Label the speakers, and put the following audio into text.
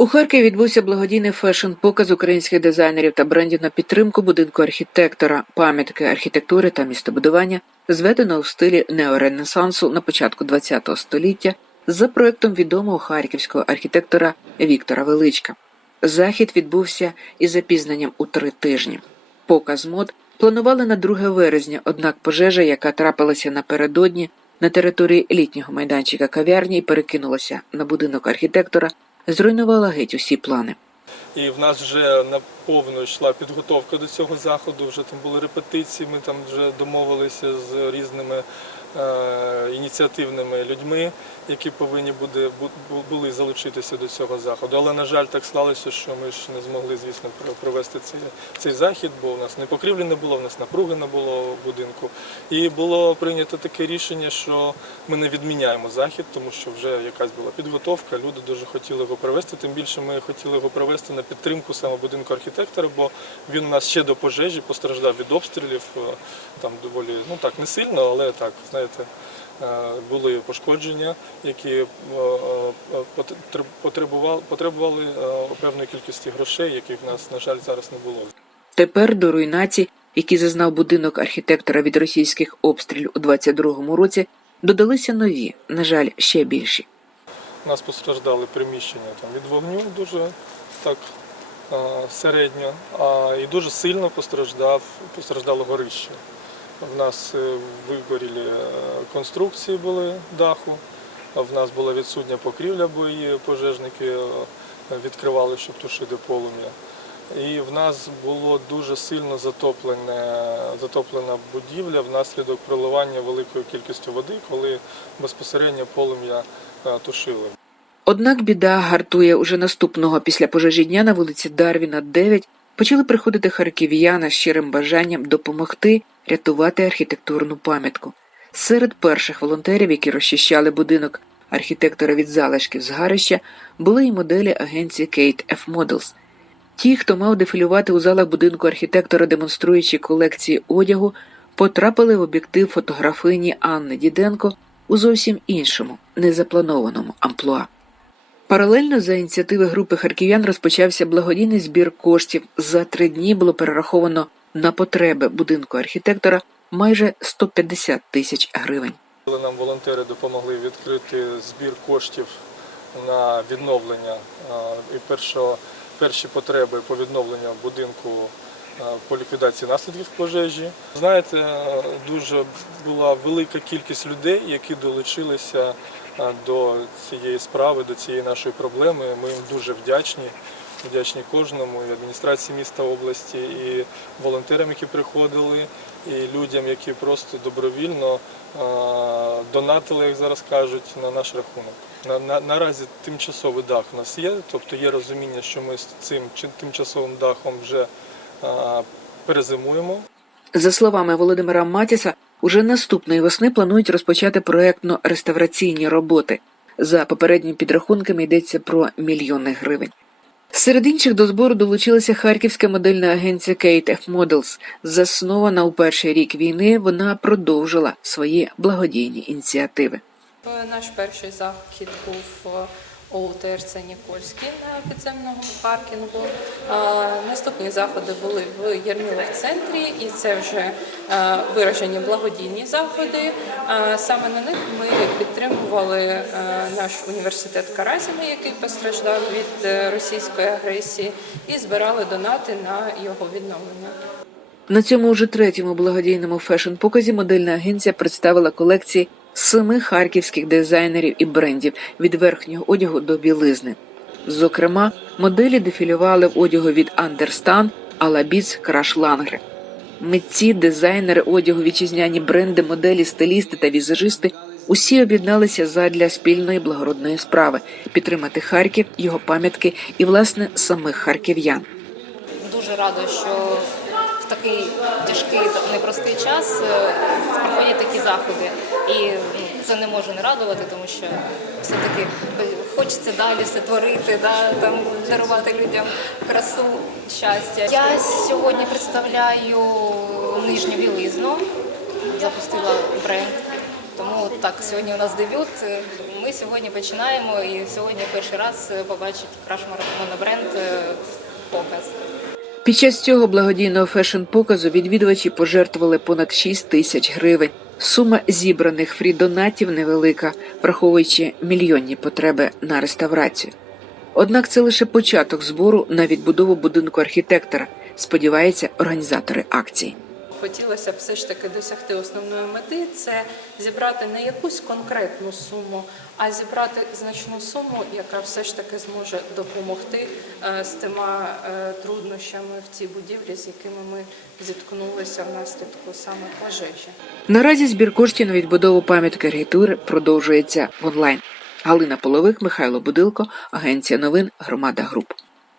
Speaker 1: У Харкові відбувся благодійний фешн-показ українських дизайнерів та брендів на підтримку будинку архітектора, пам'ятки архітектури та містобудування, зведеного в стилі неоренесансу на початку ХХ століття за проектом відомого харківського архітектора Віктора Величка. Захід відбувся із запізненням у три тижні. Показ мод планували на 2 березня, однак пожежа, яка трапилася напередодні на території літнього майданчика кав'ярні і перекинулася на будинок архітектора, зруйнувала геть усі плани.
Speaker 2: І в нас вже наповно йшла підготовка до цього заходу. Вже там були репетиції. Ми там вже домовилися з різними е, ініціативними людьми, які повинні буде, були залучитися до цього заходу. Але на жаль, так склалося, що ми ж не змогли, звісно, провести цей, цей захід, бо у нас не покрівлі не було, у нас напруги не було в будинку. І було прийнято таке рішення, що ми не відміняємо захід, тому що вже якась була підготовка. Люди дуже хотіли його провести. Тим більше ми хотіли його провести на підтримку саме будинку архітектора, бо він у нас ще до пожежі постраждав від обстрілів. е, Там доволі ну так не сильно, але так знаєте. Е, Були пошкодження, які е, е, потр- потребували, потребували певної кількості грошей, яких в нас, на жаль, зараз не було.
Speaker 1: Тепер до руйнацій, які зазнав будинок архітектора від російських обстрілів у 22-му році, додалися нові, на жаль, ще більші.
Speaker 2: У нас постраждали приміщення там, від вогню дуже так середньо, а і дуже сильно постраждав, постраждало горище. В нас е, вигоріли е, конструкції були даху, в нас була відсутня покрівля, бо її пожежники е, відкривали, щоб тушити полум'я. І в нас було дуже сильно затоплене, затоплена будівля внаслідок проливання великою кількістю води, коли безпосередньо полум'я тушили.
Speaker 1: Однак біда гартує уже наступного після пожежі дня на вулиці Дарвіна, 9, почали приходити харків'яни з щирим бажанням допомогти рятувати архітектурну пам'ятку. Серед перших волонтерів, які розчищали будинок архітектора від залишків згарища, були і моделі агенції Kate F. Models. Ті, хто мав дефілювати у залах будинку архітектора, демонструючи колекції одягу, потрапили в об'єктив фотографині Анни Діденко у зовсім іншому, незапланованому амплуа. Паралельно за ініціативи групи харків'ян розпочався благодійний збір коштів. За три дні було перераховано на потреби будинку архітектора майже 150 тисяч гривень.
Speaker 2: Нам волонтери допомогли відкрити збір коштів на відновлення і першо, перші потреби по відновленню будинку по ліквідації наслідків пожежі. Знаєте, е, дуже була велика кількість людей, які долучилися е, до цієї справи, до цієї нашої проблеми. Ми їм дуже вдячні. Вдячні кожному, і адміністрації міста області, і волонтерам, які приходили, і людям, які просто добровільно е, донатили, як зараз кажуть, на наш рахунок. На, на, наразі тимчасовий дах у нас є, тобто є розуміння, що ми з цим тимчасовим дахом вже е, перезимуємо.
Speaker 1: За словами Володимира Матіса, уже наступної весни планують розпочати проектно-реставраційні роботи. За попередніми підрахунками йдеться про мільйони гривень. Серед інших до збору долучилася харківська модельна агенція Kate F. Models. Заснована у перший рік війни, вона продовжила свої благодійні ініціативи.
Speaker 3: Е, Наш перший захід був е, у ТРЦ Нікольський на підземному паркінгу. Е, Наступні заходи були в Єрміло центрі, і це вже е, виражені благодійні заходи. Е, Саме на них ми підтримували наш університет Каразіна, який постраждав від російської агресії, і збирали донати на його відновлення.
Speaker 1: На цьому вже третьому благодійному фешн-показі модельна агенція представила колекції семи харківських дизайнерів і брендів від верхнього одягу до білизни. Зокрема, моделі дефілювали в одягу від Андерстан, Алабіц, Краш Лангре. Митці, дизайнери одягу, вітчизняні бренди, моделі, стилісти та візажисти усі об'єдналися задля спільної благородної справи підтримати Харків, його пам'ятки і, власне, самих харків'ян.
Speaker 4: дуже рада, що такий тяжкий непростий час е, проходять такі заходи. І ну, це не може не радувати, тому що все-таки хочеться далі все творити, да, там, дарувати людям красу, щастя. Я сьогодні представляю нижню білизну, запустила бренд. Тому так, сьогодні у нас дебют. ми сьогодні починаємо і сьогодні перший раз е, побачить краш монобренд е, показ.
Speaker 1: Під час цього благодійного фешн-показу відвідувачі пожертвували понад 6 тисяч гривень. Сума зібраних фрі-донатів невелика, враховуючи мільйонні потреби на реставрацію. Однак це лише початок збору на відбудову будинку архітектора, сподіваються організатори акції.
Speaker 3: Хотілося все ж таки досягти основної мети це зібрати не якусь конкретну суму, а зібрати значну суму, яка все ж таки зможе допомогти е, з тима е, труднощами в цій будівлі, з якими ми зіткнулися внаслідку саме пожежі.
Speaker 1: Наразі збір коштів на відбудову пам'ятки архітектури продовжується в онлайн. Галина Половик, Михайло Будилко, Агенція новин Громада Груп.